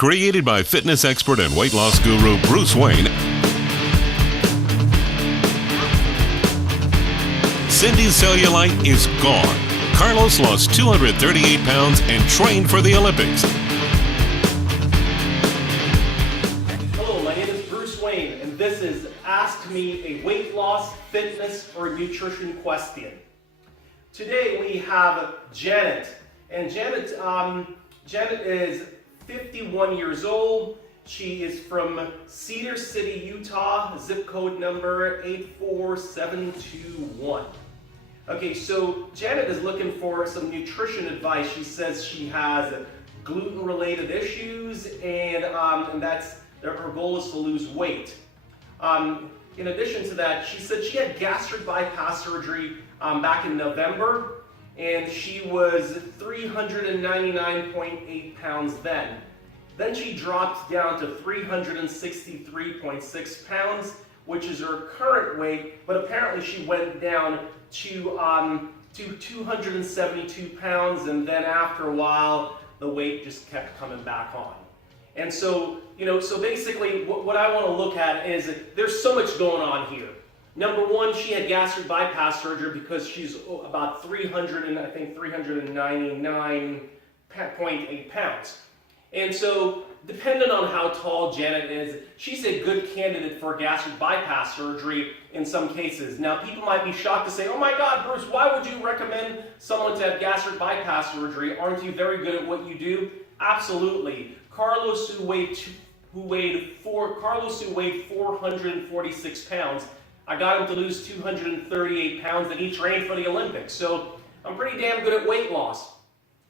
Created by fitness expert and weight loss guru Bruce Wayne, Cindy's cellulite is gone. Carlos lost 238 pounds and trained for the Olympics. Hello, my name is Bruce Wayne, and this is Ask Me a Weight Loss, Fitness, or Nutrition Question. Today we have Janet, and Janet is 51 years old. She is from Cedar City, Utah, zip code number 84721. Okay, so Janet is looking for some nutrition advice. She says she has gluten-related issues, and her goal is to lose weight. In addition to that, she said she had gastric bypass surgery back in November, and she was 399.8 pounds then. Then she dropped down to 363.6 pounds, which is her current weight, but apparently she went down to 272 pounds, and then after a while, the weight just kept coming back on. And so, so basically what I want to look at is there's so much going on here. Number one, she had gastric bypass surgery because she's about 399.8 pounds. And so, depending on how tall Janet is, she's a good candidate for gastric bypass surgery in some cases. Now, people might be shocked to say, oh my God, Bruce, why would you recommend someone to have gastric bypass surgery? Aren't you very good at what you do? Absolutely. Carlos, who weighed 446 pounds, I got him to lose 238 pounds, and he trained for the Olympics. So I'm pretty damn good at weight loss.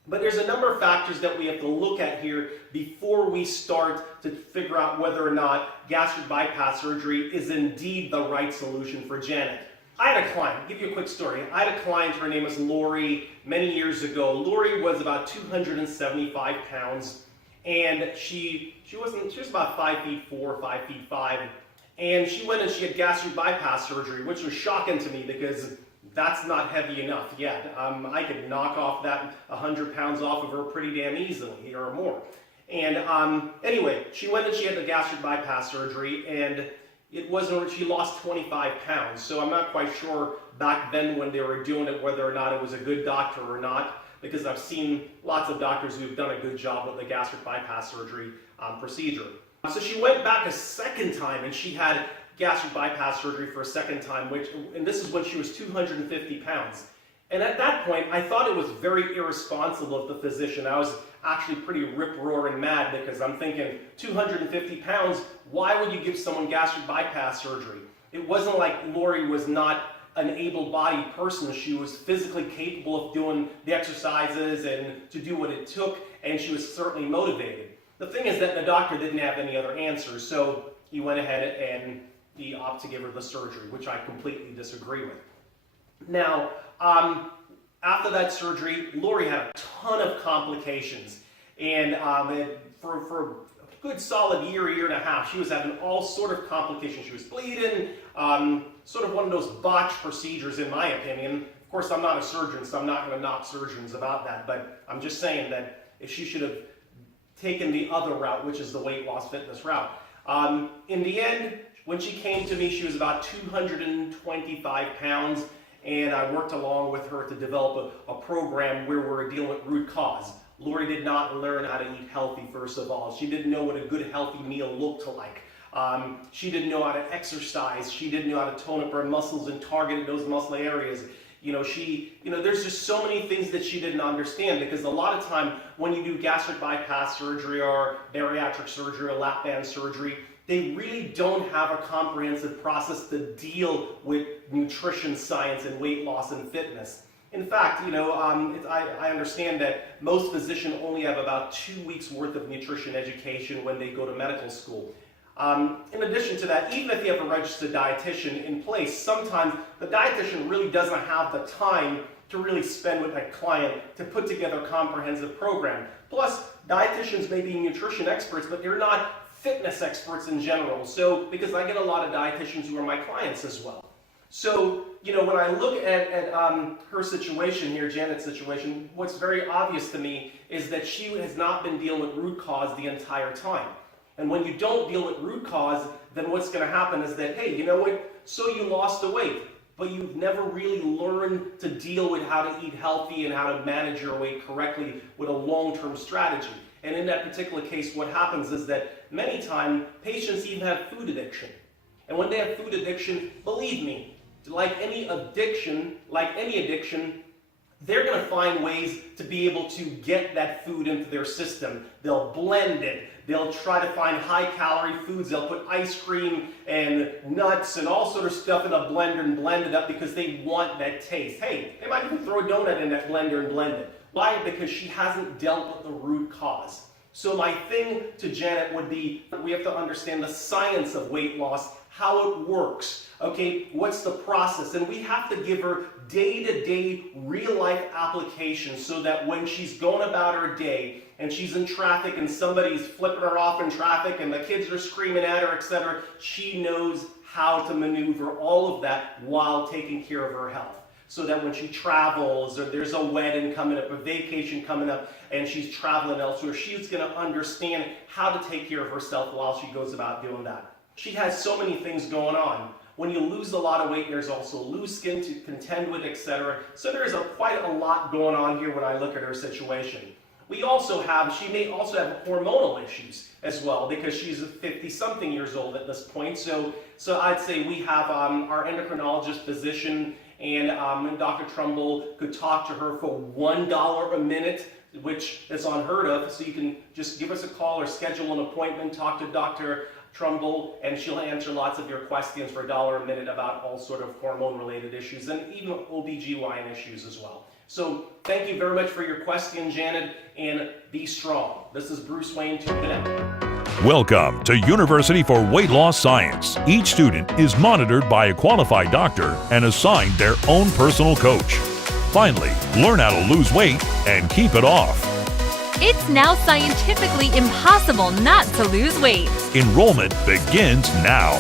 But there's a number of factors that we have to look at here before we start to figure out whether or not gastric bypass surgery is indeed the right solution for Janet. I had a client, I'll give you a quick story. I had a client, her name was Lori, many years ago. Lori was about 275 pounds, and she was about 5'4", 5'5", and she went and she had gastric bypass surgery, which was shocking to me because that's not heavy enough yet. I could knock off that 100 pounds off of her pretty damn easily, or more. And anyway, she went and she had the gastric bypass surgery, and she lost 25 pounds. So I'm not quite sure back then when they were doing it whether or not it was a good doctor or not, because I've seen lots of doctors who've done a good job with the gastric bypass surgery procedure. So she went back a second time, and she had gastric bypass surgery for a second time, and this is when she was 250 pounds. And at that point, I thought it was very irresponsible of the physician. I was actually pretty rip-roaring mad because I'm thinking, 250 pounds, why would you give someone gastric bypass surgery? It wasn't like Lori was not an able-bodied person. She was physically capable of doing the exercises and to do what it took, and she was certainly motivated. The thing is that the doctor didn't have any other answers, so he went ahead and he opted to give her the surgery, which I completely disagree with. Now, after that surgery, Lori had a ton of complications, and for a good solid year and a half, she was having all sort of complications. She was bleeding, sort of one of those botched procedures in my opinion. Of course, I'm not a surgeon, so I'm not going to knock surgeons about that, but I'm just saying that if she should have taken the other route, which is the weight loss fitness route. In the end, when she came to me, she was about 225 pounds, and I worked along with her to develop a program where we're dealing with root cause. Lori did not learn how to eat healthy, first of all. She didn't know what a good healthy meal looked like. She didn't know how to exercise. She didn't know how to tone up her muscles and target those muscle areas. There's just so many things that she didn't understand, because a lot of time when you do gastric bypass surgery or bariatric surgery or Lapband surgery, they really don't have a comprehensive process to deal with nutrition science and weight loss and fitness. In fact, I understand that most physicians only have about 2 weeks worth of nutrition education when they go to medical school. In addition to that, even if you have a registered dietitian in place, sometimes the dietitian really doesn't have the time to really spend with a client to put together a comprehensive program. Plus, dietitians may be nutrition experts, but they're not fitness experts in general. So, because I get a lot of dietitians who are my clients as well. So, when I look at her situation here, Janet's situation, what's very obvious to me is that she has not been dealing with root cause the entire time. And when you don't deal with root cause, then what's going to happen is that, hey, you know what? So you lost the weight, but you've never really learned to deal with how to eat healthy and how to manage your weight correctly with a long-term strategy. And in that particular case, what happens is that many times patients even have food addiction. And when they have food addiction, believe me, like any addiction, they're going to find ways to be able to get that food into their system. They'll blend it. They'll try to find high-calorie foods. They'll put ice cream and nuts and all sort of stuff in a blender and blend it up because they want that taste. Hey, they might even throw a donut in that blender and blend it. Why? Because she hasn't dealt with the root cause. So my thing to Janet would be, we have to understand the science of weight loss, how it works. Okay, what's the process? And we have to give her day-to-day, real-life application so that when she's going about her day and she's in traffic and somebody's flipping her off in traffic and the kids are screaming at her, etc., she knows how to maneuver all of that while taking care of her health. So that when she travels or there's a wedding coming up, a vacation coming up, and she's traveling elsewhere, she's going to understand how to take care of herself while she goes about doing that. She has so many things going on. When you lose a lot of weight, there's also loose skin to contend with, etc. So there's quite a lot going on here when I look at her situation. She may also have hormonal issues as well because she's 50-something years old at this point. So I'd say we have our endocrinologist physician and Dr. Trumbull could talk to her for $1 a minute, which is unheard of. So you can just give us a call or schedule an appointment, talk to Dr. Trumbull, and she'll answer lots of your questions for $1 a minute about all sort of hormone-related issues and even OBGYN issues as well. So thank you very much for your question, Janet, and be strong. This is Bruce Wayne tuning out. Welcome to University for Weight Loss Science. Each student is monitored by a qualified doctor and assigned their own personal coach. Finally, learn how to lose weight and keep it off. It's now scientifically impossible not to lose weight. Enrollment begins now.